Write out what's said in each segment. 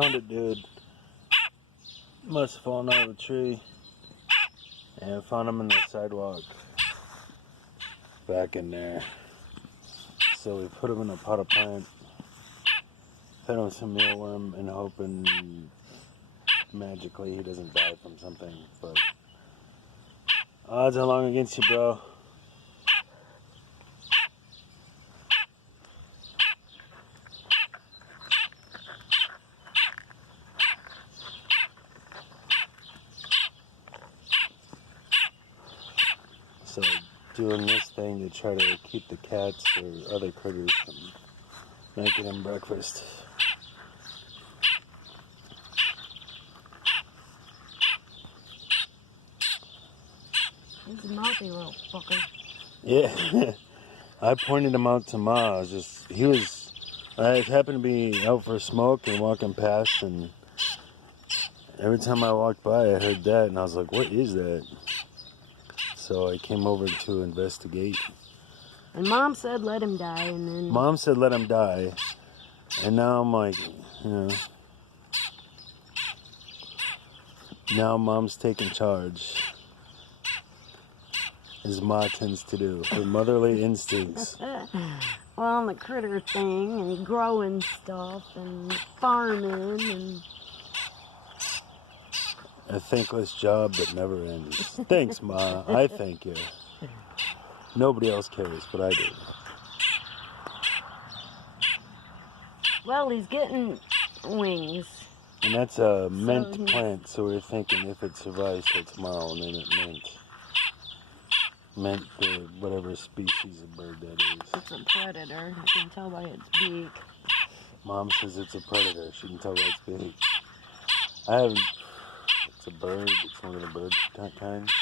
Found it, dude. Must have fallen out of the tree. And I found him in the sidewalk. Back in there. So we put him in a potted plant. Fed him some mealworm and hoping magically he doesn't die from something. But odds are long against you, bro. So doing this thing to try to keep the cats or other critters from making him breakfast. He's a mouthy little fucker. Yeah, I pointed him out to Ma. I happened to be out for a smoke and walking past, and every time I walked by, I heard that, and I was like, "What is that?" So I came over to investigate. And Mom said let him die, and then... Mom said let him die, and now I'm like, now Mom's taking charge. As Ma tends to do, her motherly instincts. Well, the critter thing, and growing stuff, and farming, and... A thankless job that never ends. Thanks, Ma. I thank you. Nobody else cares, but I do. Well, he's getting wings. And that's a mint plant, so we're thinking if it survives till tomorrow, we'll name it Mint. Mint, the whatever species of bird that is. It's a predator. I can tell by its beak. Mom says it's a predator. She can tell by its beak. It's a bird. It's one of the bird kinds.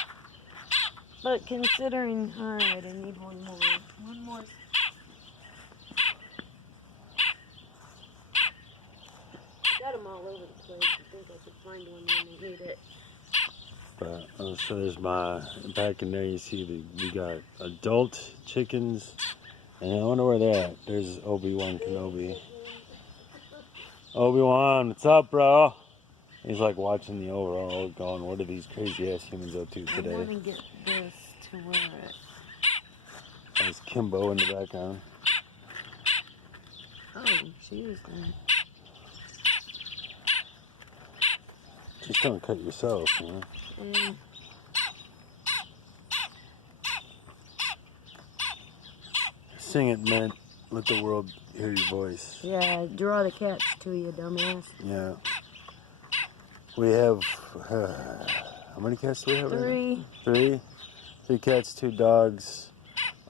But considering, alright, I need one more. One more. I got them all over the place. I think I could find one when they need it. But, so there's back in there you see we got adult chickens, and I wonder where they're at. There's Obi-Wan Kenobi. Obi-Wan, what's up, bro? He's like watching the overall, going, what are these crazy ass humans up to today? I want to get this to where it... There's Kimbo in the background. Oh, she is there. Just don't cut yourself, you know? Sing it, man. Let the world hear your voice. Yeah, draw the cats to you, dumbass. Yeah. We have, how many cats do we have? 3. 3? 3 cats, 2 dogs,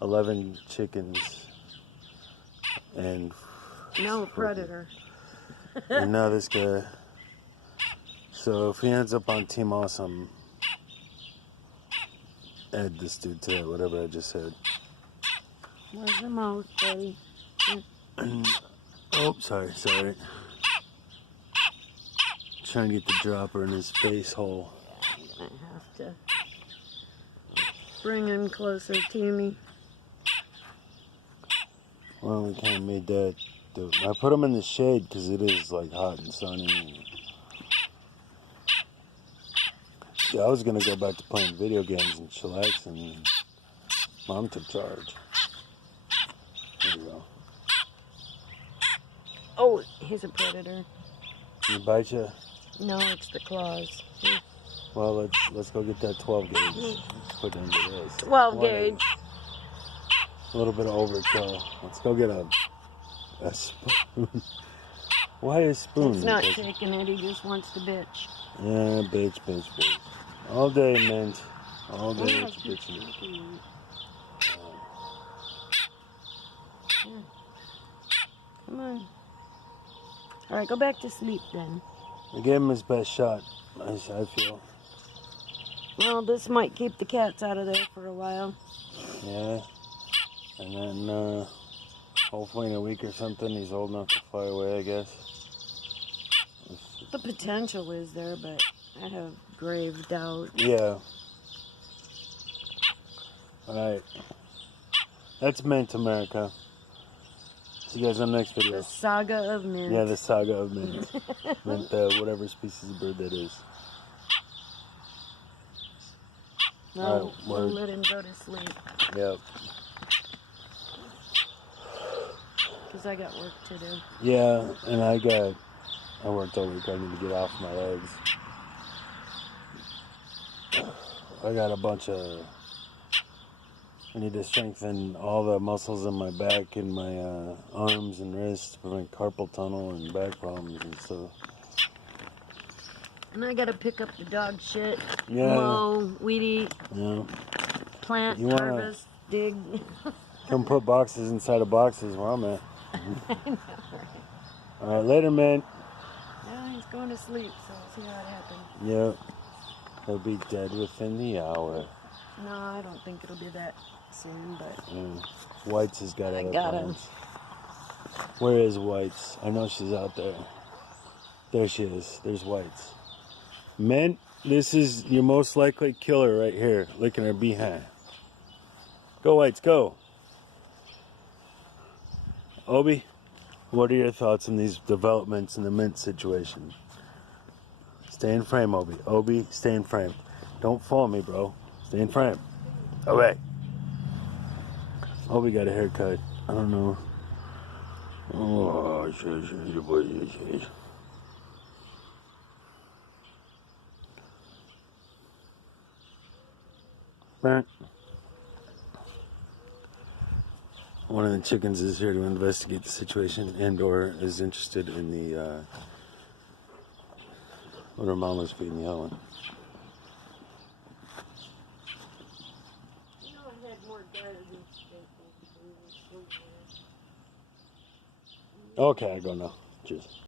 11 chickens, and... No predator. And now this guy. So if he ends up on Team Awesome, add this dude to that, whatever I just said. Where's the mouth, buddy? Oh, sorry. Trying to get the dropper in his face hole. I'm gonna have to bring him closer to me. Well, we kind of made that. I put him in the shade because it is like hot and sunny. Yeah, I was gonna go back to playing video games and chillax, and Mom took charge. There you go. Oh, he's a predator. Did he bite you? No, it's the claws. Well, let's go get that 12 gauge. Let's put it into this. 12 gauge. A little bit of overkill. Let's go get a spoon. Why a spoon? It's not taking it. He just wants to bitch. Yeah, bitch. All day, Mint. All day it's bitching. Yeah. Come on. Alright, go back to sleep then. I gave him his best shot, I feel. Well, this might keep the cats out of there for a while. Yeah. And then, hopefully in a week or something, he's old enough to fly away, I guess. The potential is there, but I have grave doubt. Yeah. Alright. That's Mint, America. See you guys on the next video. The Saga of Mint. Yeah, the Saga of Mint. Mint, whatever species of bird that is. No, we'll let him go to sleep. Yep. Because I got work to do. Yeah, and I worked all week. I need to get off my legs. I got a bunch of... I need to strengthen all the muscles in my back and my arms and wrists for my carpal tunnel and back problems and stuff. And I gotta pick up the dog shit, Yeah. mow, weed eat, plant, harvest, dig. Come put boxes inside of boxes where I'm at. I know, right? Alright, later, man. Yeah, he's going to sleep, so we'll see how it happens. Yep. He'll be dead within the hour. No, I don't think it'll be that soon, but... Whites has got other got him. plans. Where is Whites? I know she's out there. There she is. There's Whites. Mint, this is your most likely killer right here. Look at her behind. Go, Whites, go. Obi, what are your thoughts on these developments in the Mint situation? Stay in frame, Obi. Obi, stay in frame. Don't fall me, bro. Stay in frame. Okay. Obi got a haircut. I don't know. Oh, shit. One of the chickens is here to investigate the situation and/or is interested in the what her mama's feeding the other one. You know, I had more garbage. Okay, I go now. Cheers.